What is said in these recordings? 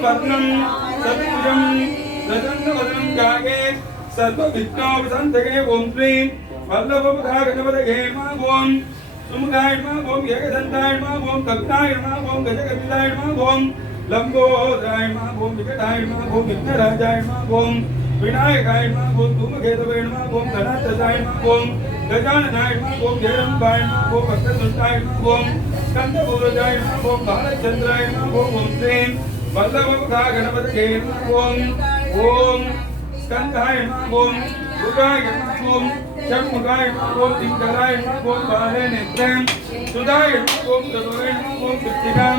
भद्रं विष्णुं सस्वर्णं सत्पुजं सदन्नवदनं जागे सर्वविघ्नोपसन्तके ॐ श्रीं वल्लभमुखा गणपतये नमः ॐ सुमुखाय नमः ॐ एकदन्ताय नमः ॐ कपिलाय नमः ॐ गजकपिलाय नमः ॐ लम्बोदराय नमः ॐ विकटाय नमः ॐ विघ्नराजाय नमः ॐ विनायकाय नमः ॐ धूमकेतवे नमः ॐ गणाध्यक्षाय नमः ॐ गजाननाय नमः ॐ जयरम्बाय नमः ॐ भक्तदुष्टाय नमः ॐ स्कन्दपूरजाय नमः ॐ बालचन्द्राय नमः ॐ श्रीं वल्लभमुखा गणपतये नमः ॐ ॐ स्कन्धाय नमः ॐ दुर्गाय नमः ॐ षण्मुखाय नमः ॐ पिङ्गलाय नमः ॐ बाले नेत्रं सुधाय नमः ॐ गरुडाय नमः ॐ कृत्तिकां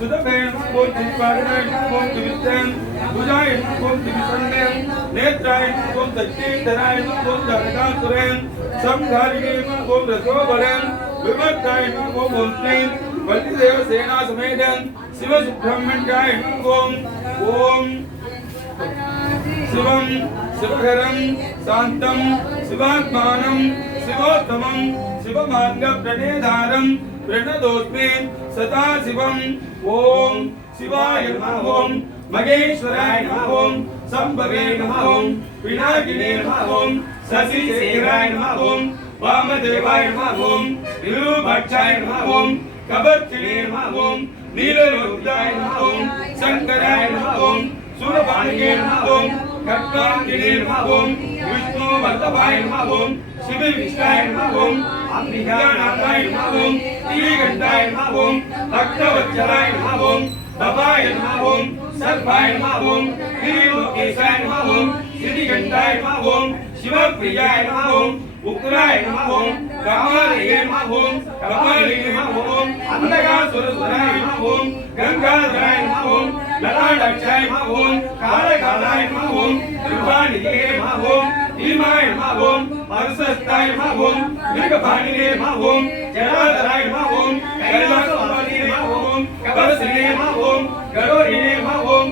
सुदभे नमः ॐ चित्पादनाय नमः ॐ त्रिविक्रं भुजाय नमः ॐ त्रिविसन्ध्यं नेत्राय नमः ॐ दक्षिणधराय नमः ॐ जगदासुरेण संहारिणे नमः ॐ रसोबलं विभक्ताय नमः ॐ ॐ बलिदेव सेना समेत शिव सुब्रह्मण्याय ओम ओम शिवम शिवहरम शांतम शिवात्मानम शिवोत्तमम शिवमार्ग प्रणेधारम प्रणदोस्मे सदा शिवम ओम। शिवाय नमः ओम। मगेश्वराय नमः ओम। संभवे नमः ओम। पिनाकिने नमः ओम। शशि शेखराय नमः ओम। वामदेवाय नमः ओम। विरूपाक्षाय नमः ओम। கபர்த்தினே ஓம் நீலருத்தாய் ஓம் சங்கராய் ஓம் சுரபாணிகே ஓம் கர்த்தாங்கினே ஓம் விஷ்ணு வல்லபாய் ஓம் சிவ விஷ்ணாய் ஓம் அம்பிகாநாதாய் ஓம் ஸ்ரீகண்டாய் ஓம் பக்தவச்சலாய் ஓம் பபாய ஓம் சர்வாய ஓம் திரிலோகேசாய ஓம் ஸ்ரீகண்டாய் ஓம் சிவப்பிரியாய ஓம் உக்ராயினமோம் கமலியமோம் கமலியமோம் அந்தகாசுரசுராயமோம் கங்காதராயமோம் லலாடாட்சாயமோம் காலகாலாயமோம் கிருபாநிதியமோம் நீமாயமோம் மருசஸ்தாயமோம் மிருகபாணியமோம் ஜலாதராயமோம் கைலாசமதியமோம் கபலசிரியமோம் கடோரினேமோம்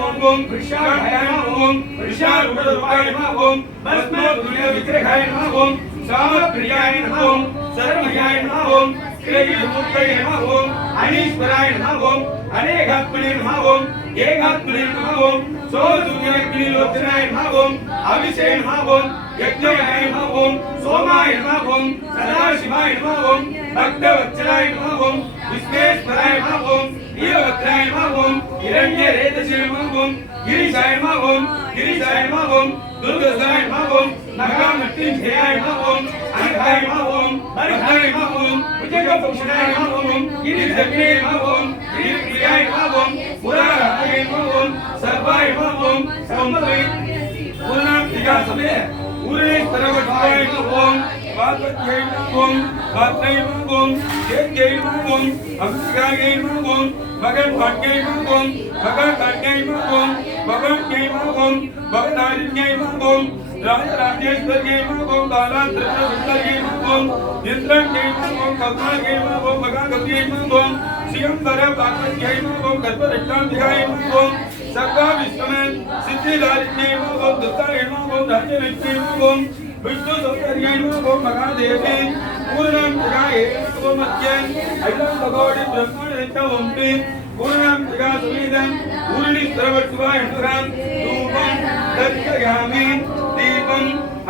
ओम कृष्णाय नमः ओम कृष्णारूपरूपाय नमः ओम भस्मतुल्य विग्रहाय नमः ओम सामप्रियाय नमः ओम सर्वयाय नमः ओम श्रेयमूर्तये नमः ओम अनीश्वराय नमः ओम अनेकात्मने नमः ओम एकात्मने नमः ओम सोसूर्यग्निलोचनाय नमः ओम अभिषेय नमः ओम यज्ञाय नमः ओम सोमाय नमः ओम सदाशिवाय नमः ओम भक्तवत्सलाय नमः ओम विश्वेश्वराय नमः ओम प्रियवत्सलाय नमः ओम இரண்டிய ரேதசயமாகும் கிரிசாயமாகும் கிரிசாயமாகும் துர்கசாயமாகும் நகாமத்தின் ஜெயாயமாகும் அனகாயமாகும் அனகாயமாகும் உஜகபுஷனாயமாகும் இனி சக்தியமாகும் இனி கிரியாயமாகும் உராகாயமாகும் சர்வாயமாகும் சம்பவை உருநாத்திகா சமய உருளை பரவட்டாயமாகும் வாக்கெய்மகும் வத்தைமகும் கேய்மகும் அங்காயைமகும் மகன் பட்கைமகும் மகன் பட்கைமகும் மகன் கேய்மகும் பகனாரிஞைமகும் ராஜராஜேஸ்வரிகைமகும் பாலாந்திரத்த வித்தகைமகும் இந்திரன் கேய்மகும் கல்மாகைமகும் மகாகதிகைமகும் சிகம்பர பாகன்கைமகும் கர்ப்பரட்சாம்பிகாயமகும் சர்வா விஸ்வமன் சித்திதாரிஞைமகும் துத்தாயமகும் ராஜவித்தைமகும் ॐ देव्यै नमः ॐ अंबिकायै नमः ॐ मगन भाग्यै नमः ॐ मगन भाग्यै नमः ॐ भगवत्यै नमः ॐ भवतारिण्यै नमः ॐ राजराजेश्वर्यै नमः ॐ बालात्रसुन्दर्यै नमः ॐ निन्द्रण्यै नमः ॐ कमलायै नमः ॐ मगागव्यै नमः ॐ श्रियंबर पार्वत्यै नमः ॐ गर्भरक्षाम्बिकायै नमः ॐ सर्वा विश्वमन सिद्धिदारिण्यै नमः ॐ दुर्गायै नमः ॐ राज्यलक्ष्मी नमः ॐ विष्णु सौंदर्याय नमः ॐ महादेवी पूर्णं जगाये नमः ॐ मध्यं ऐलं भगवति ब्रह्मणेत्य ॐ क्लीं पूर्णं जगा सुवेदं पूर्णि सर्वस्वाय नमः धूपं दर्शयामि दीपं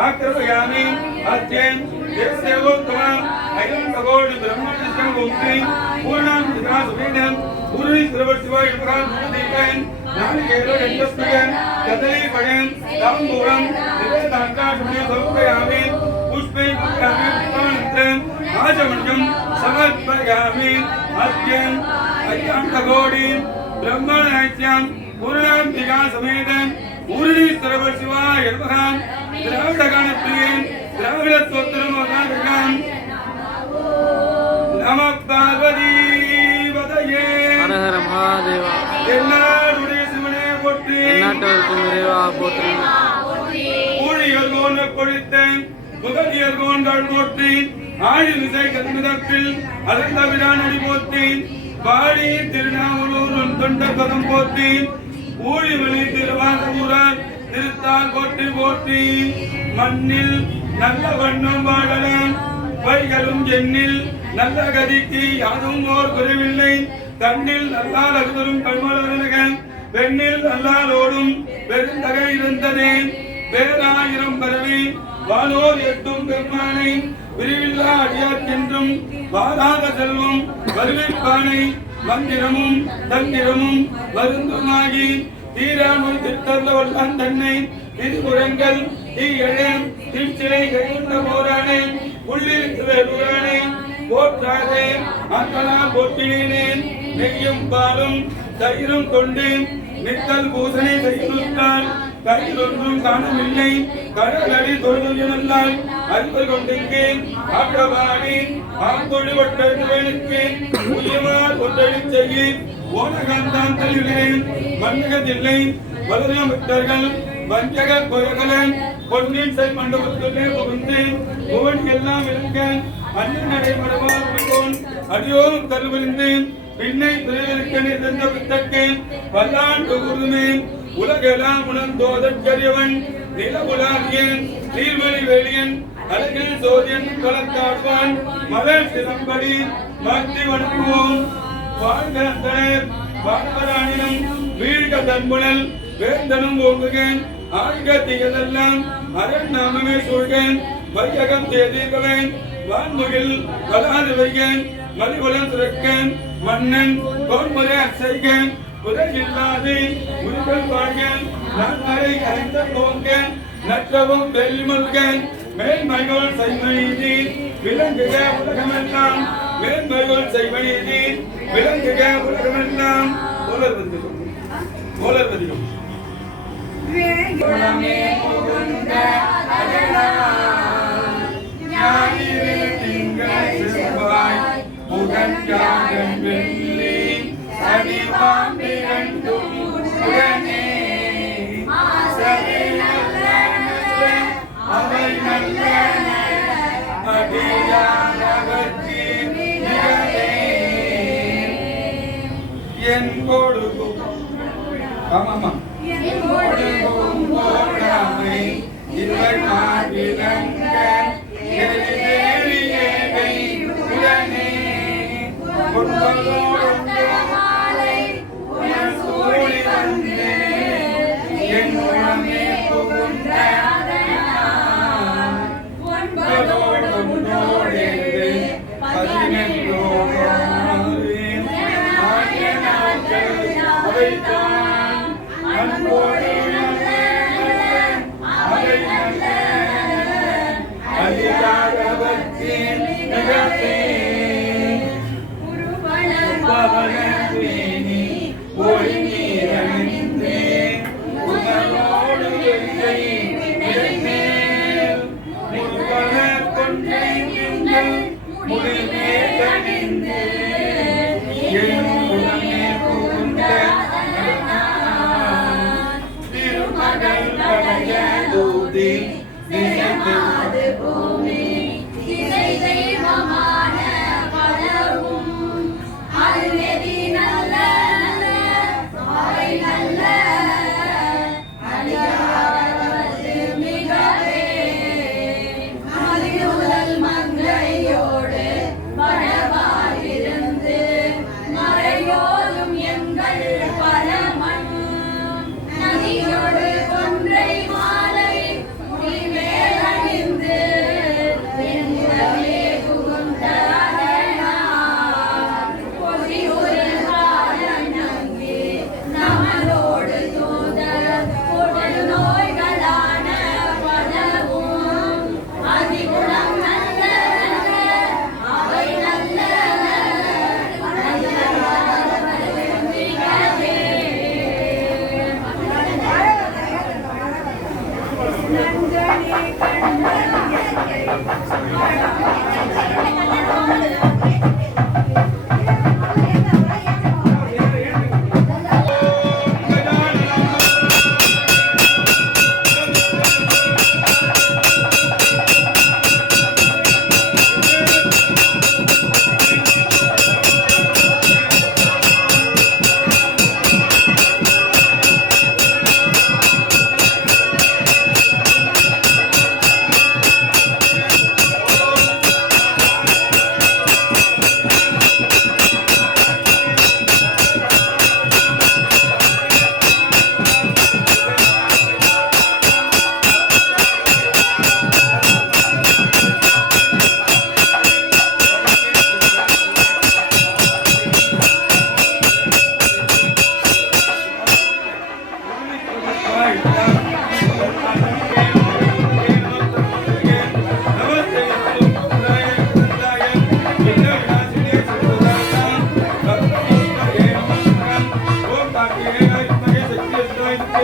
आक्रमयामि अत्यं देवदेवोत्तमं ऐलं भगवति ब्रह्मणेत्य ॐ क्लीं पूर्णं जगा सुवेदं पूर्णि सर्वस्वाय नमः धूपदीपं பிரம்மணாட்சியம் பூர்ணாம்பிகா சமேதன் ஊரணி சரவர் சிவா எழுபகான் திராவிட காலத்திரியன் திராவிட சோத்திரம் அவதாரகான் நம பார்வதி வதையே. ஹர ஹர மகாதேவா போற்றி எந்நாட்டவருக்கும் போற்றி ஊழியர் கோன கொடுத்தேன் முதலியர் கோன்கள் போற்றி ஆழி விசை கண்மிதப்பில் அறந்த விடானடி போற்றி வாடி திருநாவலூர் தொண்ட பதம் திருவாரூரார் திருத்தால் போற்றி போற்றி. மண்ணில் நல்ல வண்ணம் வாழலாம் வைகளும் எண்ணில் நல்ல கதிக்கு யாரும் ஓர் குறைவில்லை. தண்ணில் நல்லால் அழுதரும் கண்மலர்கள் பெண்ணில் நல்லாலோடும் பெருந்தகை இருந்ததே. பேராயிரம் பரவி வானோர் எட்டும் பெருமானை. விரிவில்லா அடியார்க்கென்றும் வாராத செல்வம் வருவிப்பானை மந்திரமும் தந்திரமும் மருந்துமாகி தீராமல் திட்டர்ந்த வல்லான் தன்னை. திருமுறங்கள் தீயழன் திருச்சிலை கையுண்ட போரானே. உள்ளிருக்கிற வேலுரானே போற்றாதே அக்கலா போற்றினேன். நெய்யும் பாலும் தயிரும் கொண்டேன். நித்தல் பூசனை செய்யுத்தால் கையில் ஒன்றும் காணவில்லை கடலடி தொழுதுனால் அறிவு கொண்டிருக்கேன். ஆக்கவாணி ஆங்கொழி ஒட்டர்களுக்கு உயமால் ஒன்றடி செய்ய ஓனகந்தான் தருகிறேன். மன்னகதில்லை வலுரம் வஞ்சக குரகலன் பொன்னின் செல் மண்டபத்திலே புகுந்து புவன் எல்லாம் இருக்க அண்ணன் நடைமுறைவான் அடியோரும் தருவிருந்தேன் பின்னை பிறவிருக்க நிறந்த வித்தக்கு வல்லாண்டு உருமே உலகெல்லாம் உணர்ந்தோதற்கரியவன் நிலவுலாகியன் நீர்மணி வேலியன் அழகில் சோதியன் கலந்தாடுவான் மலர் சிலம்படி மாற்றி வணங்குவோம். வாழ்ந்தனர் வாழ்வராணினம் வீழ்க தன்புணல் வேந்தனும் ஓங்குகன் ஆழ்க திகழெல்லாம் அரண் நாமமே சூழ்கன் வையகம் தேதீர்கவன் வான்முகில் வைகன் மலிகுலம் சுரக்கன் மன்னன் கோன்முறை அசைகன். உதவி இல்லாது உருவல் வாழ்கன். நன்மறை அறிந்த போங்கன் நற்றவும் வெல்முல்கன் மேன்மைகள் செய்வனீதி விலங்குக உலகமெல்லாம். மேன்மைகள் செய்வனீதி விலங்குக உலகமெல்லாம். போலர்வதிகம் போலர்வதிகம் குணமே புகுந்த என் கொடுக்கும் ஆமாமா கொடுக்கும் இவர் day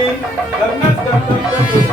العين دم دم دم دم